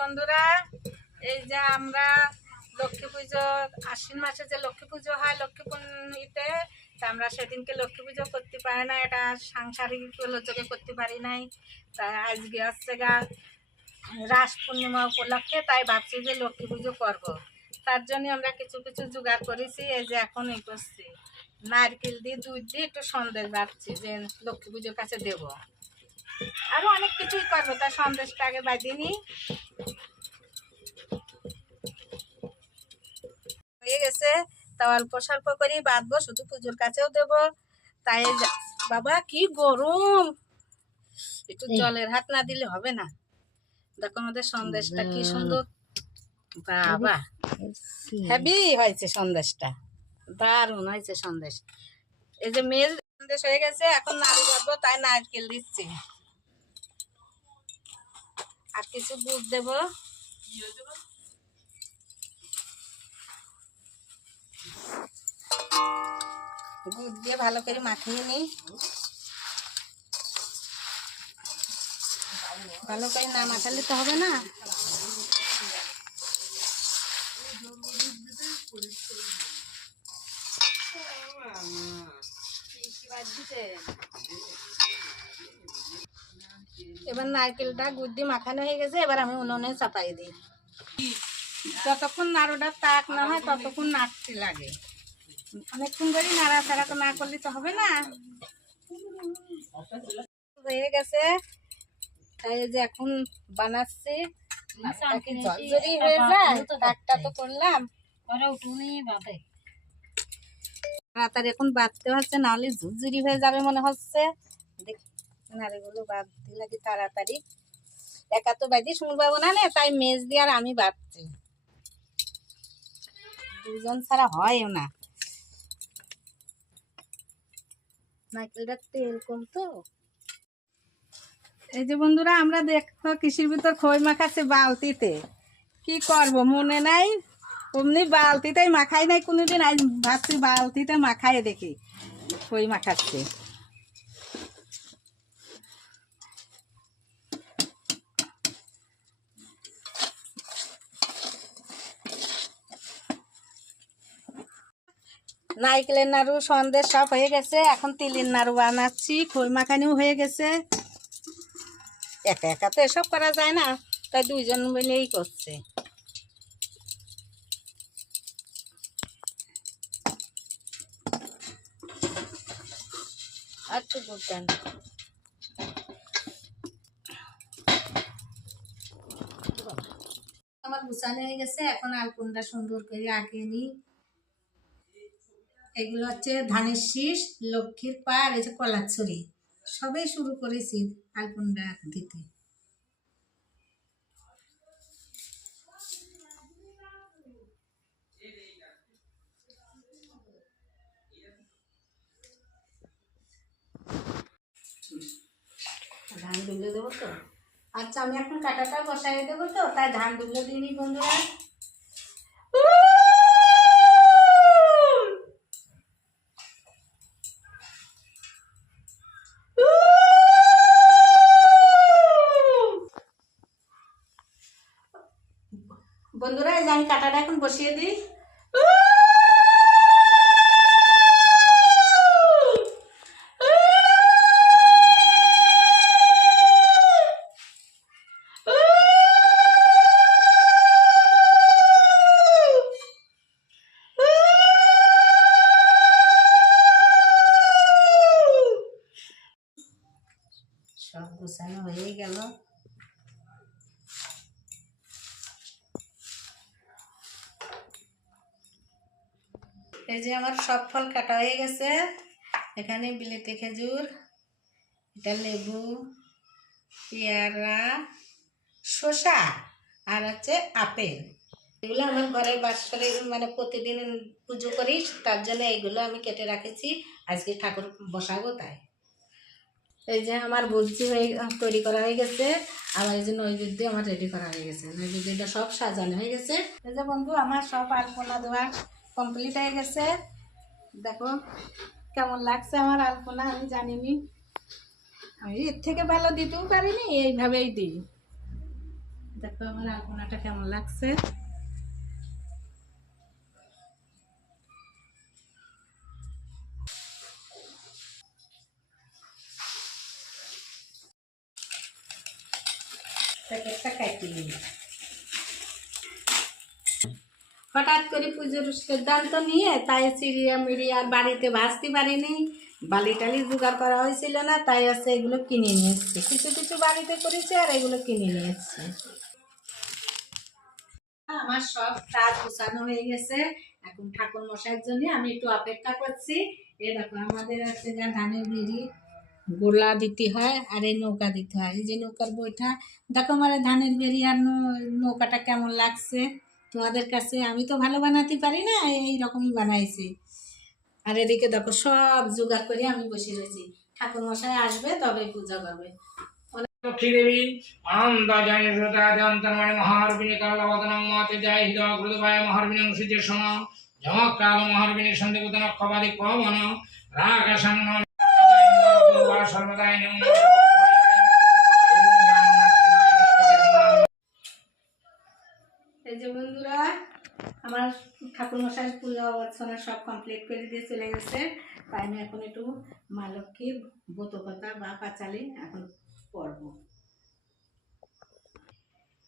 বন্ধুরা, এই যে আমরা লক্ষ্মী পুজো, আশ্বিন মাসে যে লক্ষ্মী পুজো হয়, লক্ষ্মী পুজোতে তা আমরা সেদিনকে লক্ষ্মী পুজো করতে পারি না, এটা সাংসারিক যোগে করতে পারি নাই। তাই আজকে হচ্ছে গা রাস পূর্ণিমা উপলক্ষে, তাই ভাবছি যে লক্ষ্মী পুজো করব। তার জন্য আমরা কিছু কিছু জোগাড় করেছি, এই যে এখন এই করছি। নারকেল দিয়ে, দুধ দিয়ে একটু সন্দেশ ভাবছি যে লক্ষ্মী পুজোর কাছে দেব। আরও অনেক কিছুই করব তার সন্দেশটা আগে বাজিয়ে নিই। হয়ে গেছে তা অল্প স্বল্প করে বাঁধবো শুধু পুজোর কাছেও দেব। তাই বাবা কি গরম! একটু জলের হাত না দিলে হবে না। দেখো আমাদের সন্দেশটা কি সুন্দর। বাবা হেভি হয়েছে সন্দেশটা। দারুণ হয়েছে সন্দেশ। এই যে মেল সন্দেশ হয়ে গেছে এখন নারী বাঁধবো তাই নারকেল দিচ্ছি। আর কিছু দুধ দেবো। দুধ দিয়ে ভালো করে মাখিয়ে নিই। ভালো করে না মাখালে তো হবে না। এবার নারকেলটা গুড় দিয়ে মাখানো হয়ে গেছে এবার আমি উনুনে চাপাই দিই। যতক্ষণ নাড়ুটা তাক না হয় ততক্ষণ নাড়তে লাগে। অনেকক্ষণ ধরে নাড়াচাড়া তো না করলে তো হবে না। হয়ে গেছে। তাই যে এখন বানাচ্ছি। জলজরি হয়ে যায় তাকটা তো করলাম। তাড়াতাড়ি এখন বাঁধতে হচ্ছে নাহলে ঝুরঝুরি হয়ে যাবে মনে হচ্ছে। তাড়াতাড়ি? একা তো না তাই মেজ দিয়ে আর আমি বাঁধছি। দুজন ছাড়া না। এই যে বন্ধুরা, আমরা দেখো কৃষির ভিতর খই মাখাচ্ছে বালতিতে। কি করব, মনে নাই? অমনি বালতিতেই মাখাই নাই, কোনোদিন ভাবছি বালতিতে মাখাই দেখি। খই মাখাচ্ছে। নারকেলের নাড়ু সন্দেশ সব হয়ে গেছে। এখন তিলের নাড়ু বানাচ্ছি খই মাখানিও হয়ে গেছে। একা একা তো এসব করা যায় না, তাই দুইজন মিলেই করছে। আমার গুছানো হয়ে গেছে, এখন আলকুনটা সুন্দর করে আঁকিয়ে নিই। এগুলো হচ্ছে ধানের শীষ লক্ষ্মীর পা আর এই যে কলার ছড়ি সবেই শুরু করেছি আলকুন্ডা দিতে। ধান ডুলে দেবো তো? আচ্ছা আমি এখন কাটাটা বসাই দেবো তো তাই ধান ডুলে দিইনি বন্ধুরা। কাটাটা এখন বসিয়ে দিই সব গোছানো হয়ে গেল এই যে আমার সব ফল কাটা হয়ে গেছে। এখানে বিলেতি খেজুর, এটা লেবু, পেয়ারা, শসা আর হচ্ছে আপেল। এগুলো আমার ঘরের বাসরে মানে প্রতিদিন পুজো করি, তার জন্য এইগুলো আমি কেটে রাখেছি। আজকে ঠাকুর বসাবো তাই। এই যে আমার বুদ্ধি হয়ে, তৈরি করা হয়ে গেছে। আমার এই যে নৈবেদ্য আমার রেডি করা হয়ে গেছে। নৈবেদ্যটা সব সাজানো হয়ে গেছে। এই যে বন্ধু, আমার সব আলপনা দেওয়া কমপ্লিট হয়ে গেছে। দেখো কেমন লাগছে আমার আলপনা, আমি জানিনি। আমি এর থেকে ভালো দিতেও পারিনি, এইভাবেই দিই। দেখো আমার আলপনাটা কেমন লাগছে। প্যাকেটটা কাটিয়ে নিই। হঠাৎ করে পুজোর সিদ্ধান্ত নিয়ে তাই চিড়িয়া মিড়িয়া আর বাড়িতে ভাজতে পারিনি। বালি টালি জোগাড় করা হয়েছিল না, তাই আছে এগুলো কিনে নিয়ে এসছি। কিছু কিছু বাড়িতে করেছে আর এগুলো কিনে নিয়ে এসছি। আমার সব কাজ গোছানো হয়ে গেছে। এখন ঠাকুর মশাইয়ের জন্য আমি একটু অপেক্ষা করছি। এ দেখো, আমাদের আছে যা ধানের বিড়ি। গোলা দিতে হয় আর এই নৌকা দিতে হয়। এই যে নৌকার বইটা, দেখো আমার ধানের বেরি আর নৌকাটা কেমন লাগছে? তোমাদের কাছে আমি তো ভালো বানাতে পারি না এই রকমই বানাইছি। আর এদিকে দেখো সব জোগাড় করে আমি বসে রয়েছি। ঠাকুর মশাই আসবে, তবে পূজা করবে। মাতে সন্ন সর্বদাই এই যে বন্ধুরা আমার ঠাকুর মশাই পূজা অর্চনা সব কমপ্লিট করে দিয়ে চলে গেছে। তাই আমি এখন একটু মা লক্ষ্মীর ব্রতকথা বা পাঁচালি এখন পড়ব।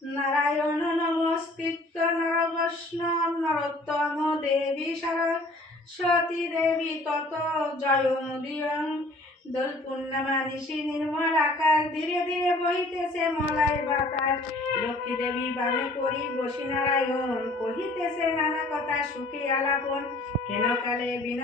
নারায়ণ নমস্কৃত্য নরবৈষ্ণব নরোত্তম দেবী সরস্বতী দেবী তত জয়মুদীয়ং দোল পূর্ণিমা নিশি নির্মল আকাশ, ধীরে ধীরে বহিতেছে মলাই বাতাস। লক্ষ্মী দেবী বামে করি বসি নারায়ণ কহিতেছে নানা কথা, সুখী আলাপন, কেন কালে বিনা